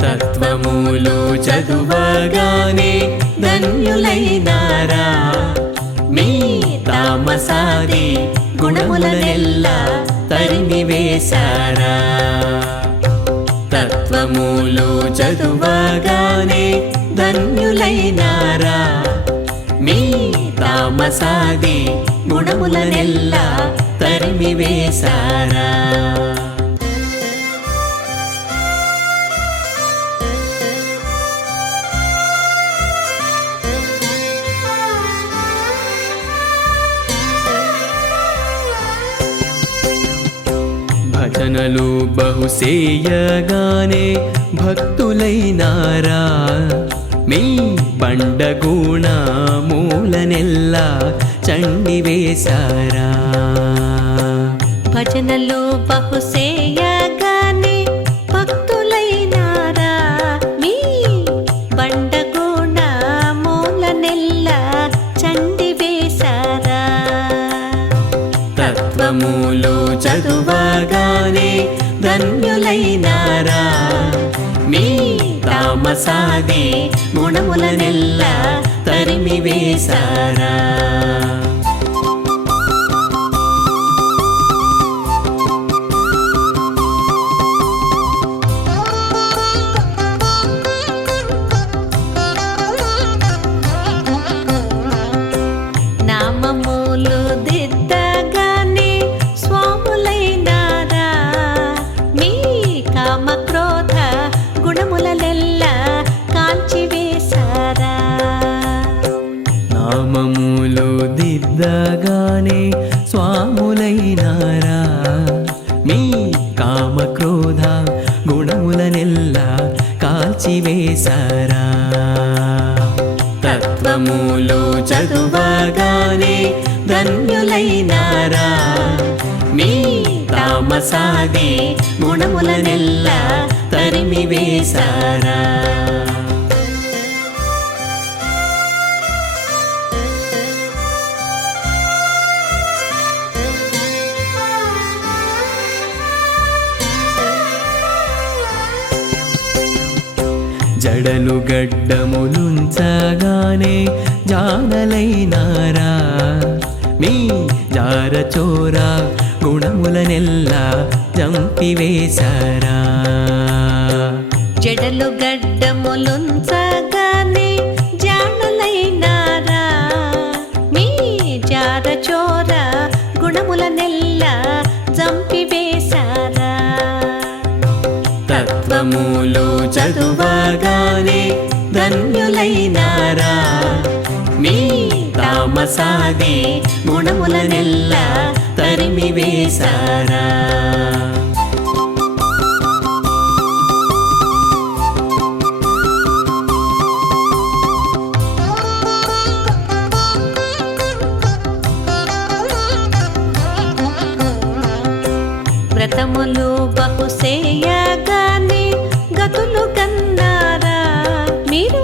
తత్వములు చదువగానే ధన్యులైనారా మీ తామసాది గుణములనెల్లా తరిమివేశారా తత్వములు చదువగానే ధన్యులైనారా మీ తామసాది గుణములనెల్లా తరిమివేశారా భజనలు బహుసేయగానే భక్తులైనారా మీ బండగుణ మూలనెల్లా చండివేశారా భజనలు బహుసేయగానే భక్తులైనారా మీ బండగుణ మూలనెల్లా చండివేశారా తత్వములు చదువగానే ధన్యులైనారా మీ తామసాది గుణములనెల్లా తరిమివేశారా నామములు దిద్దగానే స్వాములైనారా మీ కామక్రోధ గుణములనెల్లా కాల్చివేశారా నామములు దిద్దగానే స్వాములైనారా మీ కామక్రోధ గుణములనెల్లా కాల్చివేశారా తత్వములు చదువగానే ధన్యులైనారా మీ తామసాది గుణములనెల్లా తరిమివేశారా జడలు గడ్డములుంచగానే జానలైనారా మీ జారచోర గుణములనెల్లా చంపివేశారా జడలు గడ్డములుంచగానే జానలైనారా మీ జారచోర గుణములనెల్లా చంపివేశారా తత్వములు చదువగానే ధన్యులైనారా మీ తామసాది గుణములనెల్లా తరిమివేశారా వ్రతములు బహుసేయగానే గతులు కన్నారా మీరు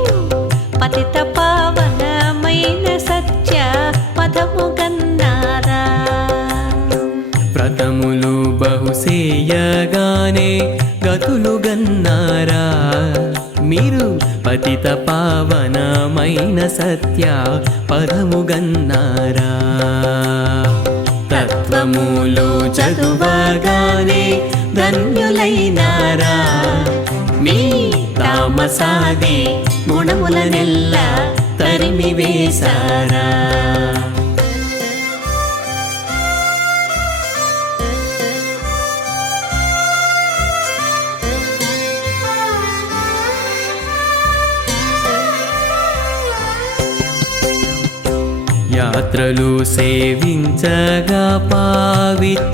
పతిత పావనమైన సత్య పదము గన్నారా వ్రతములు బహుసేయగానే గతులు గన్నారా మీరు పతిత పావనమైన సత్య పదము గన్నారా తత్వములు చదువగానే ధన్యులైనారా మీ తామసాది గుణములనెల్లా తరిమివేశారా యాత్రలు సేవించగా పవిత్రులైనారా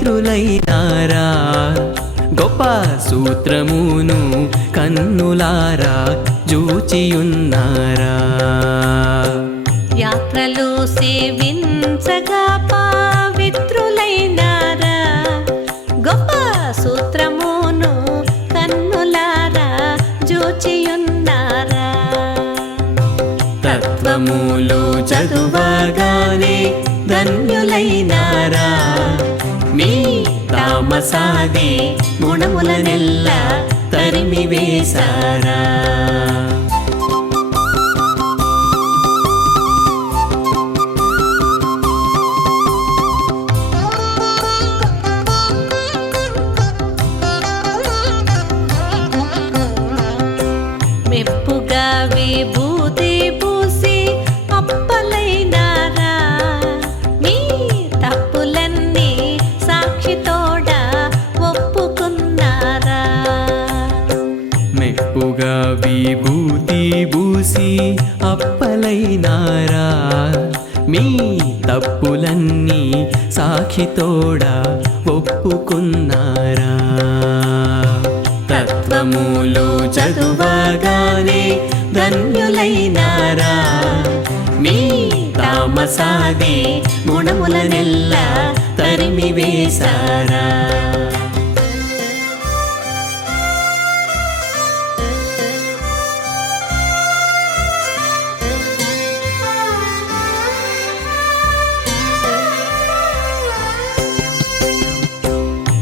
గొప్ప సూత్రమును కన్నులారా జూచియున్నారా యాత్రలు సేవించగా పవిత్రులైనారా గొప్ప సూత్రమును కన్నులారా తత్వములు చదువగానే ధన్యులైనారా మీ తామసాది గుణములనెల్ల తరిమి వేశారా మెప్పుగా విభూతి పూసి అప్పలైనారా మీ తప్పులన్నీ సాక్షితోడా ఒప్పుకున్నారా మెప్పుగా విభూతి పూసి అప్పలైనారా మీ తప్పులన్నీ సాక్షితోడా ఒప్పుకున్నారా తత్వములు చదువగానే ధన్యులైనారా మీ తామసాది గుణములనెల్ల తరిమి వేశారా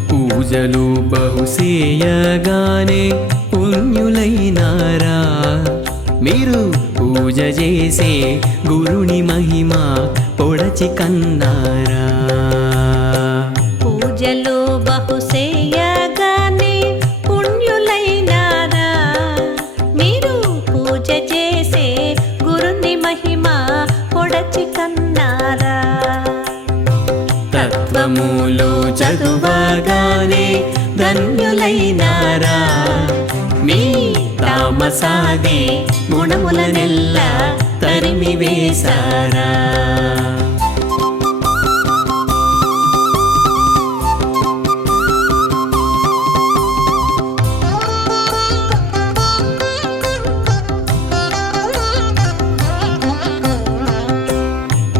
పూజలు బహుసేయగానే పుణ్యులైనారా మీరు పూజ చేసే గురుని మహిమ పొడచి కన్నారా పూజలు బహుసేయగానే పుణ్యులైనారా మీరు పూజ చేసే గురుని మహిమ పొడచి కన్నారా తత్వములు చదువగానే ధన్యులైనారా మీ తామసాది గుణములనెల్ల తరిమి వేశారా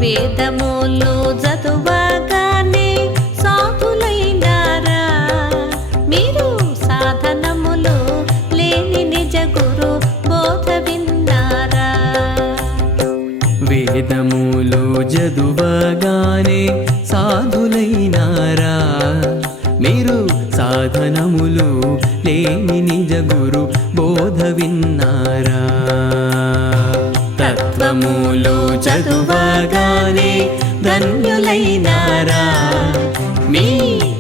వేదములు చదువగానే సాధులైనారా మీరు సాధనములు లేని నిజ గురు బోధ విన్నారా వేదములు చదువగానే సాధులైనారా మీరు సాధనములు లేని నిజ గురు బోధ విన్నారా తత్వములు చదువగానే ధన్యులైనారా మీ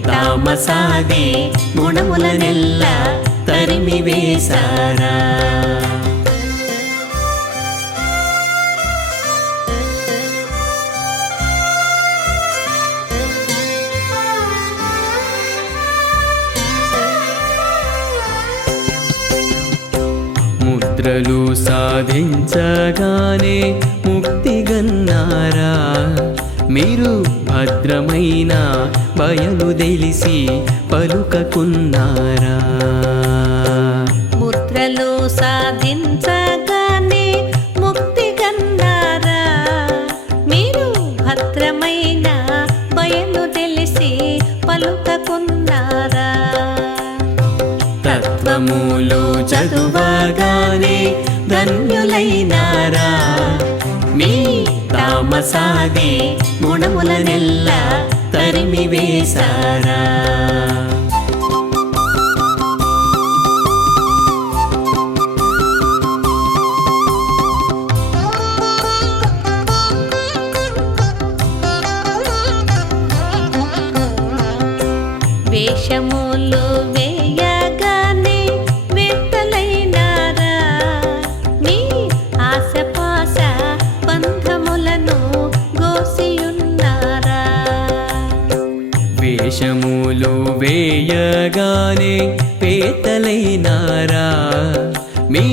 తామసాది గుణములనెల్ల తరిమి వేశారా ముద్రలు సాధించగానే ముక్తిగన్నారా మీరు భద్రమైన బయలు తెలిసి పలుకకున్నారా ముద్రలు సాధించగానే ముక్తి గన్నారా మీరు భద్రమైన బయలు తెలిసి పలుకకున్నారా తత్వములు చదువగానే ధన్యులైనారా మీ తామసాది గుణములనెల్ల తరిమి వేశారా వేషములు వేయగానే వేత్తలైనారా మీ ఆశపాశ బంధములను గోసియున్నారా వేషములు వేయగానే పేతలైనారా మీ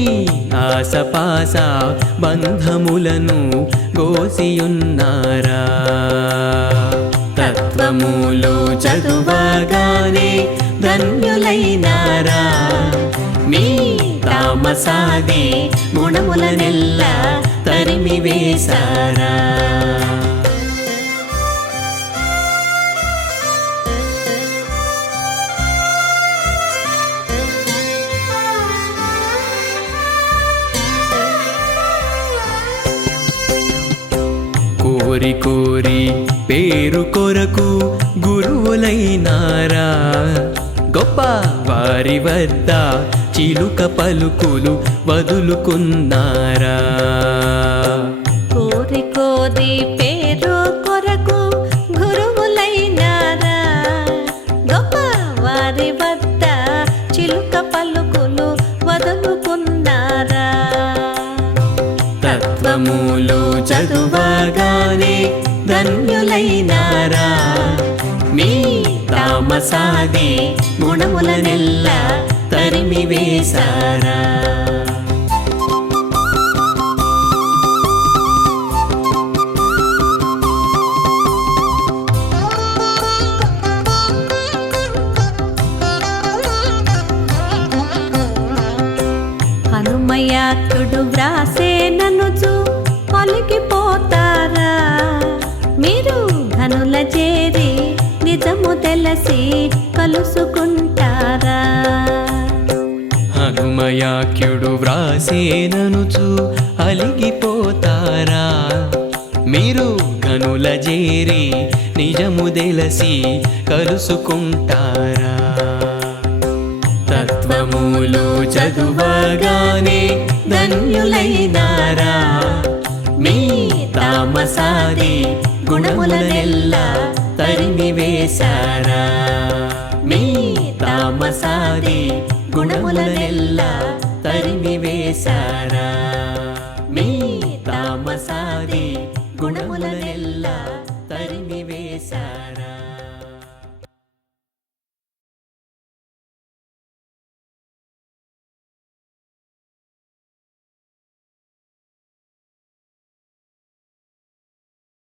ఆసపాస బంధములను గోసియున్నారా తత్వములు చదువగానే ధన్యులైనారా మీ తామసాది గుణములనెల్ల తరిమి వేశారా కోరి కోరి పేరు కొరకు గురువులైనారా గొప్ప వారి వద్ద చిలుక పలుకులు వదులుకున్నారా కోరి కోరి పేరు కొరకు గురువులైనారా గొప్ప వారి వద్ద చిలుక పలుకులు వదులుకున్నారా తత్వములు చదువగానే ధన్యులైనారా మీ తామసాది గుణములనెల్ల తరిమి వేశారా హనుమయాకుడు వ్రాసేననుచు పలికిపోతారా మీరు ఘనుల చేరి నిజము తెలిసి కలుసుకుంటారా హనుమయాఖ్యుడు వ్రాసేననుచు అలిగిపోతారా మీరు గనుల చేరి నిజము తెలిసి కలుసుకుంటారా తత్వములు చదువగానే ధన్యులైనారా మీ తామసాది గుణములనెల్ల తరిమి వేశారా మీ తామసాది గుణములనెల్ల తరిమి వేశారా మీ తామసాది గుణములనెల్ల తరిమి వేశారా